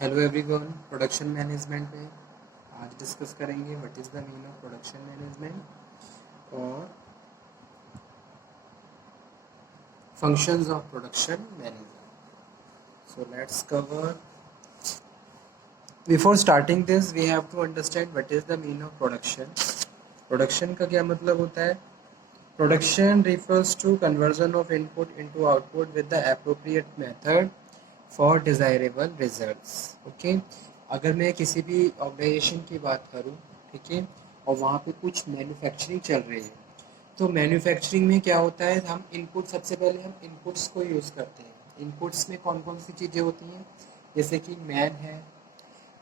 Hello everyone. Production management पे आज discuss करेंगे what is the mean of production management और functions of production management. So let's cover before starting this we have to understand what is the mean of production. Production का क्या मतलब होता है? Production refers to conversion of input into output with the appropriate method for desirable results. Okay? अगर मैं किसी भी organisation की बात करूं, ठीक है, और वहाँ पे कुछ मैन्युफैक्चरिंग चल रही है, तो मैन्युफैक्चरिंग में क्या होता है, हम इनपुट सबसे पहले हम इनपुट्स को यूज़ करते हैं। इनपुट्स में कौन कौन सी चीज़ें होती हैं? जैसे कि मैन है,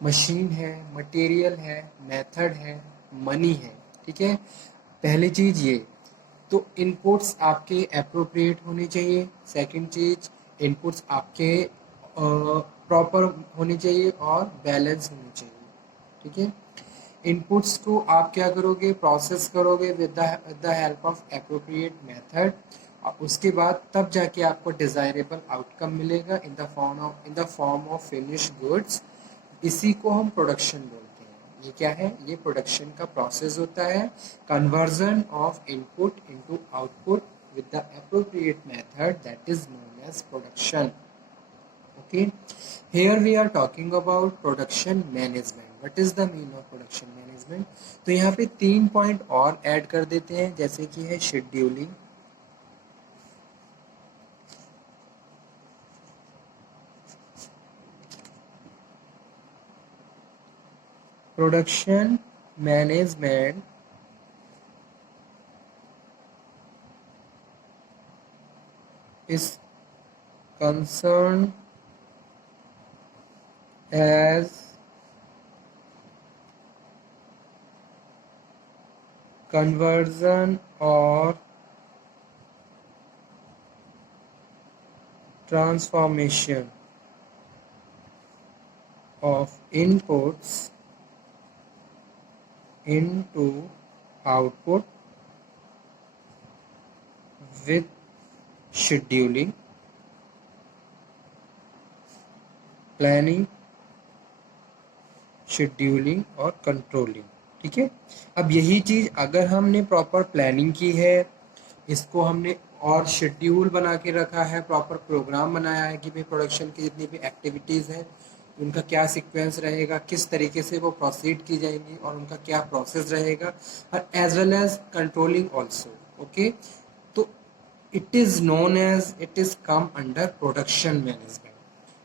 मशीन है, मटेरियल है, मेथड है, मनी है। ठीक है, पहली चीज़ ये। तो इनपुट्स आपके अप्रोप्रिएट होने चाहिए। सेकंड चीज, इनपुट्स आपके प्रॉपर होने चाहिए और बैलेंस होने चाहिए। ठीक है, इनपुट्स को आप क्या करोगे? प्रोसेस करोगे with the help of appropriate method, और उसके बाद तब जाके आपको डिजायरेबल आउटकम मिलेगा in the form of finish goods. इसी को हम प्रोडक्शन बोलते हैं। ये क्या है? ये प्रोडक्शन का प्रोसेस होता है, conversion of input into output with the appropriate method, that is known as production. Okay, here we are talking about production management. What is the mean of production management? तो यहाँ पे 3 point और add कर देते हैं, जैसे कि है scheduling, production management is concerned as conversion or transformation of inputs into output with scheduling, planning, scheduling और कंट्रोलिंग। ठीक है, अब यही चीज़ अगर हमने प्रॉपर प्लानिंग की है, इसको हमने और शेड्यूल बना के रखा है, प्रॉपर प्रोग्राम बनाया है कि भाई प्रोडक्शन की जितनी भी एक्टिविटीज़ हैं उनका क्या सीक्वेंस रहेगा, किस तरीके से वो प्रोसीड की जाएंगी और उनका क्या प्रोसेस रहेगा, और as well as controlling also. Okay, तो it is come under production management.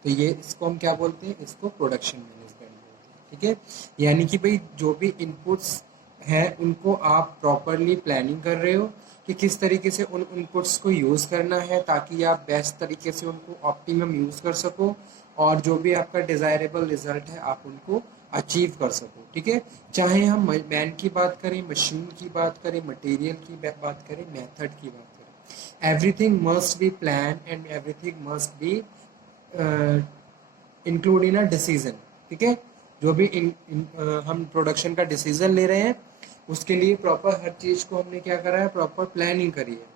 तो ये इसको हम क्या बोलते हैं? इसको प्रोडक्शन मैनेजमेंट बोलते हैं। ठीक है, यानी कि भाई जो भी इनपुट्स हैं उनको आप प्रॉपरली प्लानिंग कर रहे हो कि किस तरीके से उन इनपुट्स को यूज़ करना है, ताकि आप बेस्ट तरीके से उनको ऑप्टिमम यूज़ कर सको और जो भी आपका डिज़ायरेबल रिजल्ट है आप उनको अचीव कर सको। ठीक है, चाहे हम मैन की बात करें, मशीन की बात करें, मटेरियल की बात करें, मेथड की बात करें, everything must be plan and everything must be include in a decision. ठीक है, जो भी हम प्रोडक्शन का डिसीजन ले रहे हैं उसके लिए प्रॉपर हर चीज़ को हमने क्या करा है? प्रॉपर प्लानिंग करी है।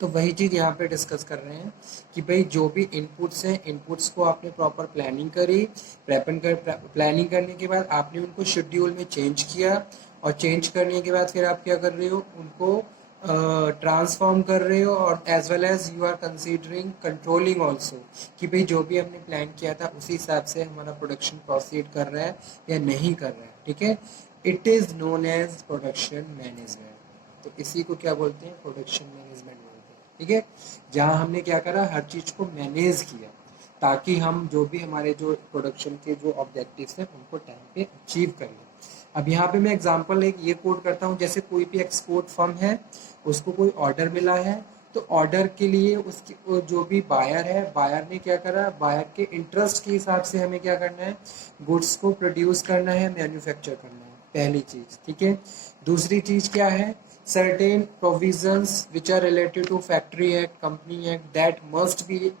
तो वही चीज़ यहाँ पे डिस्कस कर रहे हैं कि भाई जो भी इनपुट्स हैं, इनपुट्स को आपने प्रॉपर प्लानिंग करी, प्लानिंग करने के बाद आपने उनको शेड्यूल में चेंज किया, और चेंज करने के बाद फिर आप क्या कर रहे हो? उनको ट्रांसफॉर्म कर रहे हो, और as well as you are considering controlling also कि भाई जो भी हमने प्लान किया था उसी हिसाब से हमारा प्रोडक्शन प्रोसीड कर रहा है या नहीं कर रहा है। ठीक है, it is known as production management. तो इसी को क्या बोलते हैं? प्रोडक्शन मैनेजमेंट बोलते हैं। ठीक है, जहाँ हमने क्या करा? हर चीज़ को मैनेज किया ताकि हम जो भी हमारे जो प्रोडक्शन के जो ऑब्जेक्टिव्स हैं उनको टाइम पे अचीव कर लें। अब यहाँ पे मैं एग्जांपल एक ये कोट करता हूँ, जैसे कोई भी एक्सपोर्ट फर्म है, उसको कोई ऑर्डर मिला है, तो ऑर्डर के लिए उसकी जो भी बायर है, बायर ने क्या करा? बायर के इंटरेस्ट के हिसाब से हमें क्या करना है? गुड्स को प्रोड्यूस करना है, मैन्युफैक्चर करना है, पहली चीज़। ठीक है, दूसरी चीज़ क्या है? Certain provisions which are related to factory act, company act, that must be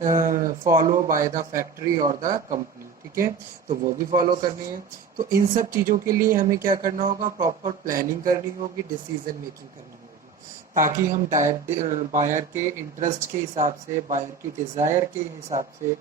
follow by the factory और द कंपनी। ठीक है, तो वो भी फॉलो करनी है। तो इन सब चीज़ों के लिए हमें क्या करना होगा? प्रॉपर प्लानिंग करनी होगी, डिसीजन मेकिंग करनी होगी, ताकि हम बायर के इंटरेस्ट के हिसाब से, बायर की डिज़ायर के हिसाब से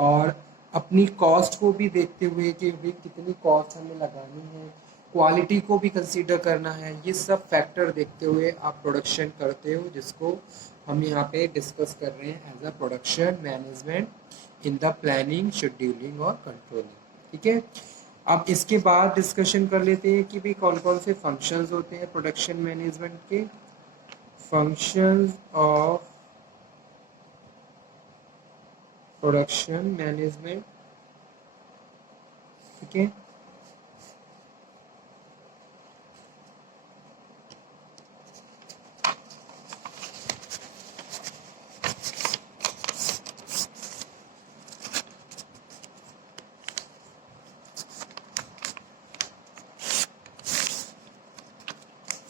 और अपनी कॉस्ट को भी देखते हुए कि भाई कितनी कॉस्ट हमें लगानी है, क्वालिटी को भी कंसीडर करना है, ये सब फैक्टर देखते हुए आप प्रोडक्शन करते हो, जिसको हम यहाँ पे डिस्कस कर रहे हैं as a production management in the planning, scheduling और कंट्रोलिंग। ठीक है, अब इसके बाद डिस्कशन कर लेते हैं कि भाई कौन कौन से फंक्शंस होते हैं प्रोडक्शन मैनेजमेंट के। Functions of production management. ठीक है,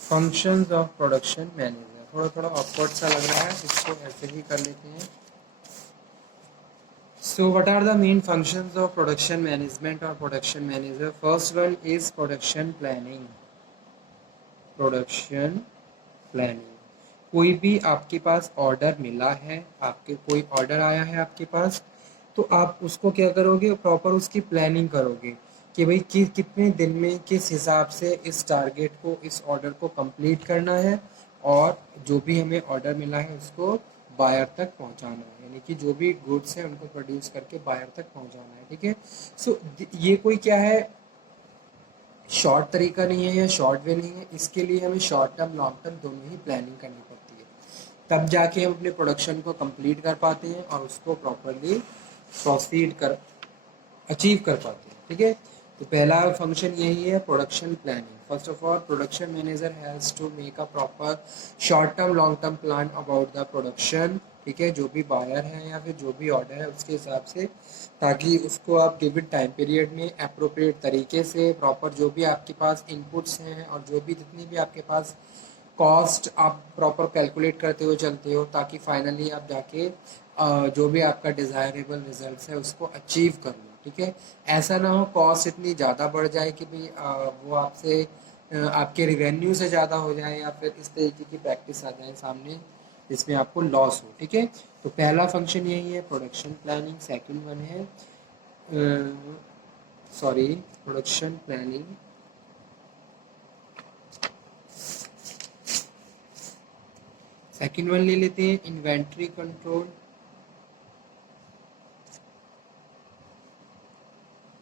फंक्शंस ऑफ प्रोडक्शन मैनेजर। थोड़ा थोड़ा ऑकवर्ड सा लग रहा है, इसको ऐसे ही कर लेते हैं। So what are the main functions of production management or production manager? First one is production planning. Production planning, कोई भी आपके पास ऑर्डर मिला है, आपके कोई ऑर्डर आया है आपके पास, तो आप उसको क्या करोगे, प्रॉपर उसकी प्लानिंग करोगे कि भाई कितने दिन में किस हिसाब से इस टारगेट को, इस ऑर्डर को कंप्लीट करना है, और जो भी हमें ऑर्डर मिला है उसको बायर तक पहुंचाना है, यानी कि जो भी गुड्स हैं उनको प्रोड्यूस करके बायर तक पहुंचाना है। ठीक है, सो ये कोई क्या है, शॉर्ट तरीका नहीं है या शॉर्ट वे नहीं है, इसके लिए हमें शॉर्ट टर्म लॉन्ग टर्म दोनों ही प्लानिंग करनी पड़ती है, तब जाके हम अपने प्रोडक्शन को कंप्लीट कर पाते हैं और उसको प्रॉपरली प्रोसीड कर अचीव कर पाते हैं। ठीक है, तो पहला फंक्शन यही है, production planning. First of all production manager has to make a proper short term long term plan about the production. ठीक है, जो भी बायर है या फिर जो भी ऑर्डर है उसके हिसाब से, ताकि उसको आप गिवन टाइम पीरियड में अप्रोप्रिएट तरीके से प्रॉपर जो भी आपके पास इनपुट्स हैं और जो भी जितनी भी आपके पास कॉस्ट आप प्रॉपर कैलकुलेट करते हुए चलते हो, ताकि फाइनली आप जाके जो भी आपका डिज़ायरेबल रिजल्ट है उसको अचीव कर लो। ठीक है, ऐसा ना हो कॉस्ट इतनी ज़्यादा बढ़ जाए कि भाई वो आपसे आपके रिवेन्यू से ज़्यादा हो जाए, या फिर इस तरीके की प्रैक्टिस आ जाए सामने जिसमें आपको लॉस हो। ठीक है, तो पहला फंक्शन यही है प्रोडक्शन प्लानिंग। सेकंड वन है प्रोडक्शन प्लानिंग। सेकंड वन ले लेते हैं inventory control.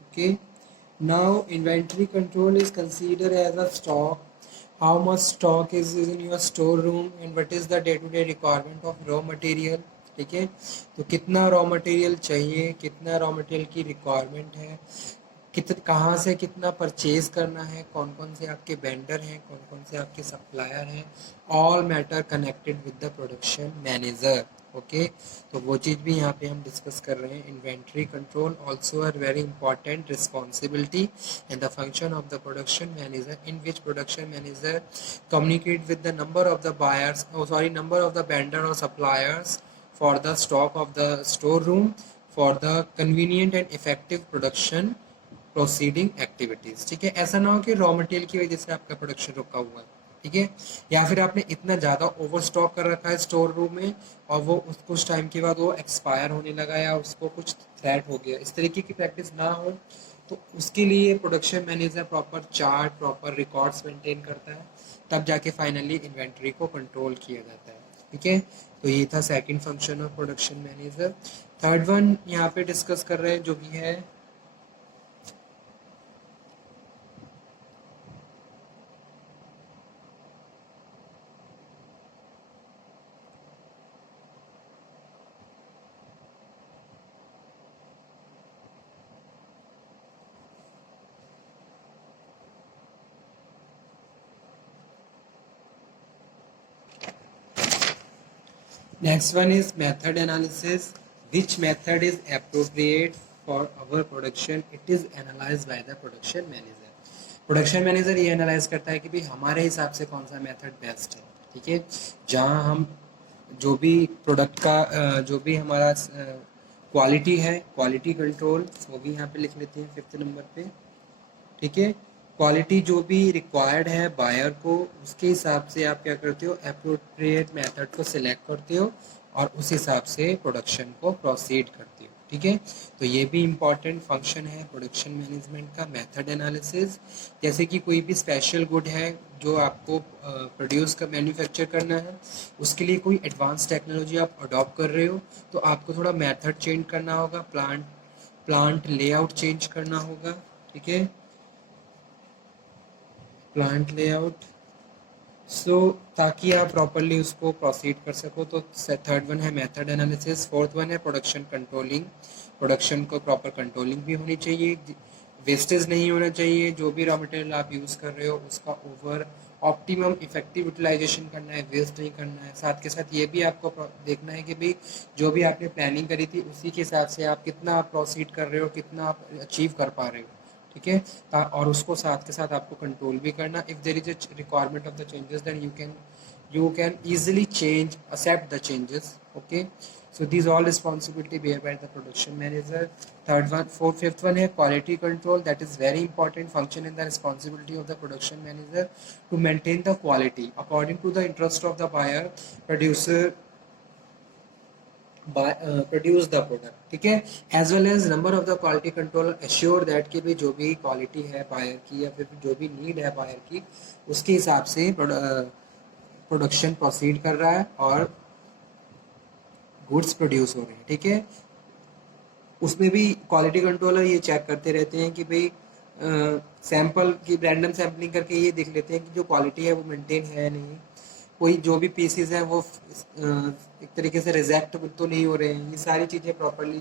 Okay, now inventory control is considered as a stock, how much stock is in your storeroom and what is the day to day requirement of raw material। ठीक है, तो कितना raw material चाहिए, कितना raw material की requirement है, कहाँ से कितना परचेज करना है, कौन कौन से आपके वेंडर हैं, कौन कौन से आपके सप्लायर हैं, all matter connected with the production manager. Okay, तो वो चीज़ भी यहाँ पे हम डिस्कस कर रहे हैं। Inventory control also are very important responsibility and the function of the production manager, in which production manager communicate with the number of the buyers number of the vendor और suppliers for the stock of the store room for the convenient and effective production proceeding activities. ठीक है, ऐसा ना हो कि raw material की वजह से आपका प्रोडक्शन रुका हुआ है। ठीक है, या फिर आपने इतना ज़्यादा ओवर स्टॉक कर रखा है स्टोर रूम में और वो कुछ टाइम के बाद वो एक्सपायर होने लगा या उसको कुछ थ्रेट हो गया, इस तरीके की प्रैक्टिस ना हो, तो उसके लिए production manager proper chart, proper records maintain करता है, तब जाके फाइनली इन्वेंट्री को कंट्रोल किया जाता है। ठीक है, तो ये था second function of production manager. Third one यहाँ पे डिस्कस कर रहे हैं जो भी है next one is method analysis. Which method is appropriate for our production? It is analyzed by the production manager. Production manager ये एनालाइज करता है कि भाई हमारे हिसाब से कौन सा मेथड बेस्ट है। ठीक है, जहाँ हम जो भी प्रोडक्ट का जो भी हमारा क्वालिटी है, क्वालिटी कंट्रोल, वो भी यहाँ पे लिख लेते हैं फिफ्थ नंबर पे। ठीक है, क्वालिटी जो भी रिक्वायर्ड है बायर को, उसके हिसाब से आप क्या करते हो, अप्रोप्रिएट मेथड को सिलेक्ट करते हो और उस हिसाब से प्रोडक्शन को प्रोसीड करते हो। ठीक है। तो ये भी इम्पॉर्टेंट फंक्शन है प्रोडक्शन मैनेजमेंट का, मेथड एनालिसिस। जैसे कि कोई भी स्पेशल गुड है जो आपको प्रोड्यूस कर मैन्युफैक्चर करना है, उसके लिए कोई एडवांस टेक्नोलॉजी आप अडॉप्ट कर रहे हो, तो आपको थोड़ा मेथड चेंज करना होगा, प्लांट लेआउट चेंज करना होगा। ठीक है, प्लांट लेआउट, सो ताकि आप प्रॉपरली उसको प्रोसीड कर सको। तो थर्ड वन है मेथड एनालिसिस, फोर्थ वन है प्रोडक्शन कंट्रोलिंग। प्रोडक्शन को प्रॉपर कंट्रोलिंग भी होनी चाहिए, वेस्टेज नहीं होना चाहिए, जो भी रॉ मटेरियल आप यूज़ कर रहे हो उसका ओवर ऑप्टिमम इफेक्टिव यूटिलाइजेशन करना है, वेस्ट नहीं करना है। साथ के साथ ये भी आपको देखना है कि भाई जो भी आपने प्लानिंग करी थी उसी के हिसाब से आप कितना प्रोसीड कर रहे हो, कितना आप अचीव कर पा रहे हो। ठीक है, और उसको साथ के साथ आपको कंट्रोल भी करना। If there is a requirement of the changes then you can easily change, accept the changes. Okay, so these all responsibility bear by the production manager. Fifth one है quality control. That is very important function in the responsibility of the production manager to maintain the quality according to the interest of the buyer, producer, produce the product. ठीक है, as well as number of the quality control assure that कि भाई जो भी quality है buyer की या फिर जो भी नीड है बायर की, उसके हिसाब से प्रोडक्शन प्रोसीड कर रहा है और गुड्स प्रोड्यूस हो रहे हैं। ठीक है, उसमें भी क्वालिटी कंट्रोलर ये चेक करते रहते हैं कि भाई सैंपल की रैंडम सैम्पलिंग करके ये देख लेते हैं कि जो क्वालिटी है वो मेंटेन है नहीं, कोई जो भी पीसेस हैं वो एक तरीके से रिजेक्ट तो नहीं हो रहे हैं। ये सारी चीज़ें प्रॉपरली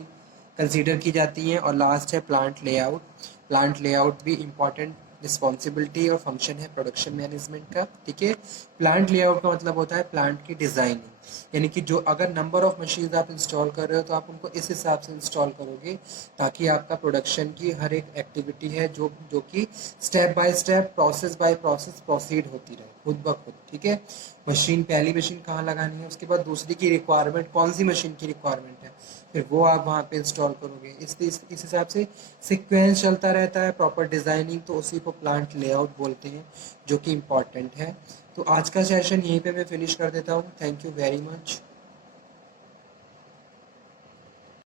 कंसीडर की जाती हैं। और लास्ट है प्लांट लेआउट। प्लांट लेआउट भी इम्पॉर्टेंट रिस्पॉन्सिबिलिटी और फंक्शन है प्रोडक्शन मैनेजमेंट का। ठीक है, प्लांट लेआउट का मतलब होता है प्लांट की डिज़ाइनिंग, यानी कि जो अगर नंबर ऑफ मशीन आप इंस्टॉल कर रहे हो तो आप उनको इस हिसाब से इंस्टॉल करोगे ताकि आपका प्रोडक्शन की हर एक एक्टिविटी है जो कि step by step, process by process proceed होती रहे खुद ब खुद। ठीक है, मशीन, पहली मशीन कहाँ लगानी है, उसके बाद दूसरी की रिक्वायरमेंट, कौन सी मशीन की रिक्वायरमेंट है, फिर वो आप वहाँ पे इंस्टॉल करोगे। इस हिसाब से सीक्वेंस चलता रहता है, प्रॉपर डिज़ाइनिंग, तो उसी को प्लांट लेआउट बोलते हैं, जो कि इम्पॉर्टेंट है। तो आज का सेशन यहीं पे मैं फिनिश कर देता हूँ। Thank you very much.